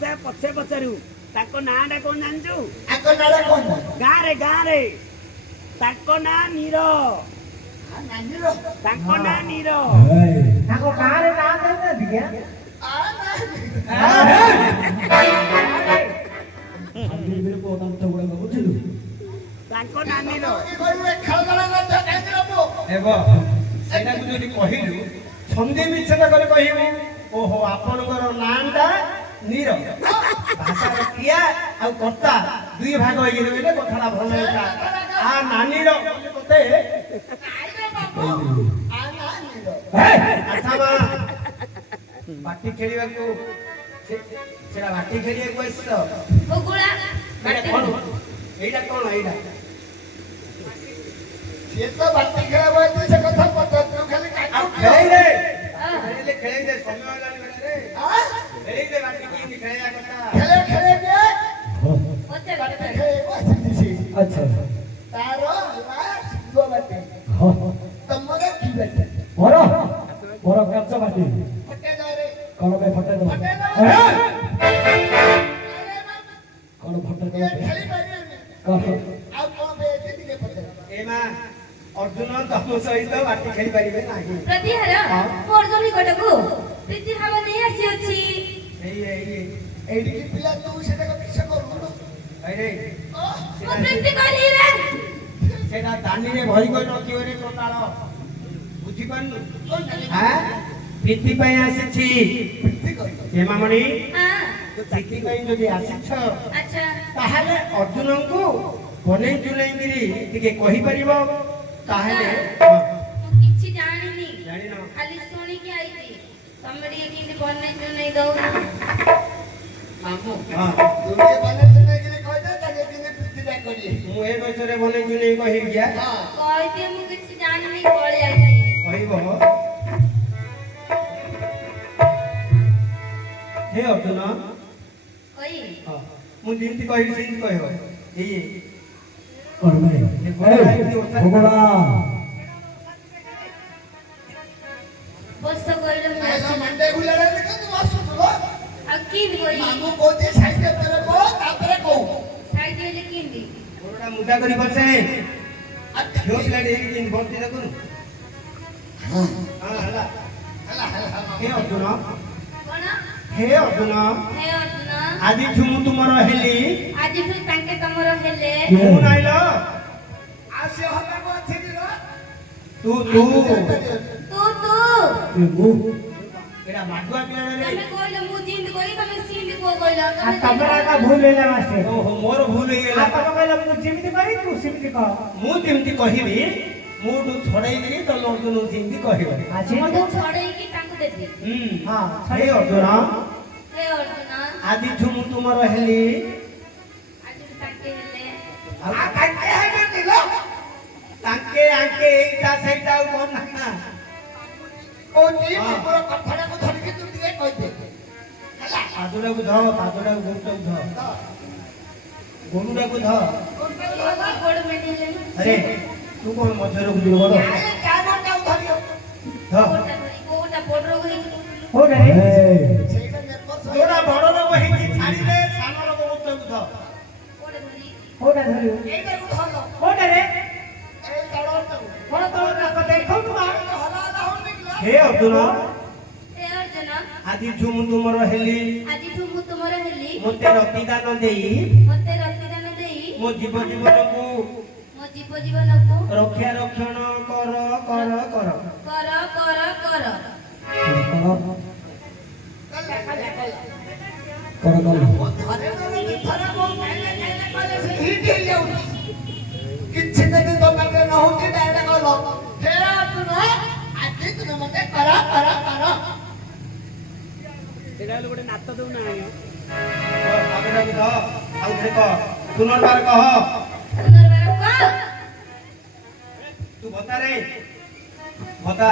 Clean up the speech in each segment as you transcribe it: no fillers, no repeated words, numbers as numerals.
ବର୍ଷେ ପଛେ ପଛରୁ ତାଙ୍କ ନାଁଟା କଣ ଜାଣିଛୁ? ଗାଁରେ ତାଙ୍କ ନାଁ ନୀର। ତାଙ୍କ ନାଁ ନୀର। ତାଙ୍କ ଗାଁରେ ନାଁ ଦେଇନାହାନ୍ତି କି? ତାଙ୍କ ନାଁ ନୀର। ସେଇଟାକୁ ଯଦି କହିଲୁ ଛନ୍ଦି ବିଚ୍ଛେଦ କରି କହିବୁ ଓହୋ ଆପଣଙ୍କର ନାଁଟା ନୀର ଭାଷାର କ୍ରିୟା ଆଉ କର୍ତ୍ତା ଦୁଇ ଭାଗ ହେଇକି ରହିଲେ କଥାଟା ଭଲ ହେଇଥିଲା। ଆ ନାନୀର ମତେ ଆଚ୍ଛା ମା ବାଟି ଖେଳିବାକୁ ସେଟା ବାଟି ଖେଳିବାକୁ ଆସିଛ? ଏଇଟା କଣ ଏଇଟା? ସିଏ ତ ବାଟି ଖେଳିବାକୁ ଆସିଛି ସେ କଥା ପଚାରୁଛୁ ଖାଲି ଖେଳେଇଲେ ଖେଳେଇଲେ ସମୟ ହେଲାଣି ରେ ଖେଳେଇଲେ ବାଟି କେମିତି ଖେଳିବା କଥା ଆଚ୍ଛା ତାର ଶିବ ବାଟି ତମର କି ବାଟି? ମୋର କାଚ ବାଟି କଣ ପାଇଁ ଫଟେଇ ଦେବ? କଣ ଫଟେଇ ଦେବ? ଅର୍ଜୁନ ତମ ସହିତ ବାଟି ଖେଳି ପାରିବେ ନାହିଁ। ଅର୍ଜୁନ ନିକଟକୁ ପ୍ରୀତି ଭାବ ନେଇ ଆସିଅଛି। ଏଇଠି ପିଲା ତୁ ସେଟା କିସ କରୁନୁ? ସେଟା ଦାନିରେ ଭରି କରି ରଖିବ ରେ ଟୋଟାଳ ବୁଝିପାରୁନୁ? ପ୍ରୀତି ପାଇଁ ଆସିଛି ହେମାମଣି। ପ୍ରୀତି ପାଇଁ ଯଦି ଆସିଛ ତାହେଲେ ଅର୍ଜୁନଙ୍କୁ ବନେଇ ଚୁନେଇକିରି ଟିକେ କହିପାରିବ? ତାହେଲେ କିଛି ଜାଣିନି, ଜାଣିନ ଖାଲି ଶୁଣିକି ଆଇଛି। ତମେ ଟିକେ କେମିତି ବନେଇ ଚୁନେଇ ଦଉନ? ମାମୁ ତୁମେ ବନେଇ ଚୁନେଇକିରି କହିଦେ ତାକେ କେମିତି ପ୍ରୀତିଟା କରିବେ। ମୁଁ ଏ ବୟସରେ ବନେଇ ଚୁନେଇ କହିବି ଯା କହିଦିଏ ମୁଁ କିଛି ଜାଣିନି ପଳେଇ ଆଇଛି। କହିବ ହେ ଅର୍ଜୁନ କହିବି ମୁଁ ଯେମିତି କହିବି ସେମିତି କହିବ। ଏଇ କଣ ପାଇଁ ବସ କହିଲେ ମୁଁ ଆଇଲା ମଣ୍ଡେ ଗୁଲାରେ ଦେଖନ୍ତୁ ଆସୁଥିବ। ଆଉ କିନ୍ତି କହି ମାମୁ କହୁଛି ସାଇଜ ଉପରେ କହ ତାପରେ କହୁ। ସାଇଜ ହେଲେ କିନ୍ତି? ଗୋଡ଼ଟା ମୁଦା କରି ବସେ। ଝିଅ ପିଲାଟି ହେଇକି ଯେମିତି ବସି ଦେଖୁନୁ। ହଁ ହେଲା ହେ ଅର୍ଜୁନ କଣ? ହେ ଅର୍ଜୁନ ହେ ଅର୍ଜୁନ ଆଜିଠୁ ମୁଁ ତୁମର ହେଲି। ଆଜିଠୁ ତାଙ୍କେ ତମର ହେଲେ। ମୁଁ ନାଇଲ ଆଉ ସେ ହବାକୁ ଅଛି ତୁ ତୁ ଏଟା ମାଡୁଆ ପିଲାରେ ତମେ କହିଲ ମୁଁ ଜିନ୍ତି କହି ତମେ ସିନ୍ତି କୋ କହିଲ। ତମର ଭୁଲ ହେଲା ମାଷ୍ଟର। ଓହୋ ମୋର ଭୁଲ ହେଇଗଲା। ତମେ କହିଲ ମୁଁ ଯେମିତି କହି ତୁ ସେମିତି କହ। ମୁଁ ଯେମିତି କହିବି ମୁଁ ଛଡେଇବି ତମ ଅର୍ଜୁନ ଯେମିତି କହିବ। ମୁଁ ଛଡେଇକି ତାଙ୍କୁ ଦେବି। ହେ ଅର୍ଜୁନ ହେ ଅର୍ଜୁନ ଆଜିଠୁ ମୁଁ ତୁମର ହେଲି। ଆଜିଠୁ ତାଙ୍କେ ହେଲେ। ତାଙ୍କେ ହେଇନଥିଲ ତାଙ୍କେ ଆଙ୍କେ ଏଇଟା ସେଇଟା ଆଉ କଣ ନା କହୁଛି ମୋର କଥାଟାକୁ ଧରିକି ତୁ ଟିକେ କହିଦେ ହେଲା। ପାଦୁଟାକୁ ଧ ପାଦୁଟାକୁ ଗୋଡ଼ଟାକୁ ଧ ଗୋଡ଼ଟାକୁ ଧ। ଗୋଡ଼ ମେଣ୍ଢେଇଲେନି। ଆରେ ତୁ କଣ ମଝିରେ ରଖୁଛୁ ବଡ଼? କୋଉଟା ବଡ଼ ରୋଗ ହେଇଛି? ଯୋଉଟା ବଡ଼ ରୋଗ ହେଇଛି ଛାଡ଼ିଦେ ସାନ ରୋଗ ଗୋଡ଼ଟାକୁ ଧ। କୋଉଟା ଧରିବ? ଏଇଟାକୁ ଧର। କୋଉଟାରେ? ଏଇ ତଳଟାକୁ। କଣ ତଳଟା ଦେଖନ୍ତୁ ମା। ହେ ଅର୍ଜୁନ ହେ ଅର୍ଜୁନ ଆଜିଠୁ ମୁଁ ତୁମର ହେଲି। ଆଜିଠୁ ମୁଁ ତୁମର ହେଲି। ମୋତେ ରତିଦାନ ଦେଇ ମୋତେ ରକ୍ତଦାନ ଦେଇ ମୋ ଜୀବନକୁ ରକ୍ଷା ରକ୍ଷଣ କର କର କର କର କର କର କିଛି ଯଦି ତୋ ପାଖରେ ନ ହଉଛି ତାହେଲେ କର। ହେ ଅର୍ଜୁନ ଆଜି ତୁମେ ମୋତେ କର କର କର। ସେଇଟା ହେଲେ ଗୋଟେ ନାତ ଦଉନା ଆଉ ଥରେ କହ ପୁନର୍ବାର କହ। ତୁ ଭତାରେ ଭତା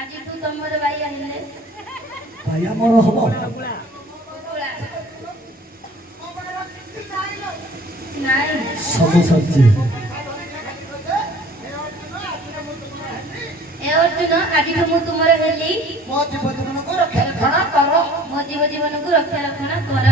ଆଜିଠୁ ତମର ଭାଇ ଆଣିଲେ ଭାଇ ଆମର ହବ ନାଇଁ ସବୁ ସରିଛି। ଆଜିଠୁ ମୁଁ ତୁମର ହେଲି ମୋ ଜୀବନକୁ ରକ୍ଷଣାବେକ୍ଷଣ କର। ମୋ ଜୀବନକୁ ରକ୍ଷଣାବେକ୍ଷଣ କର।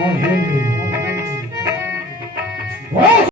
Oh,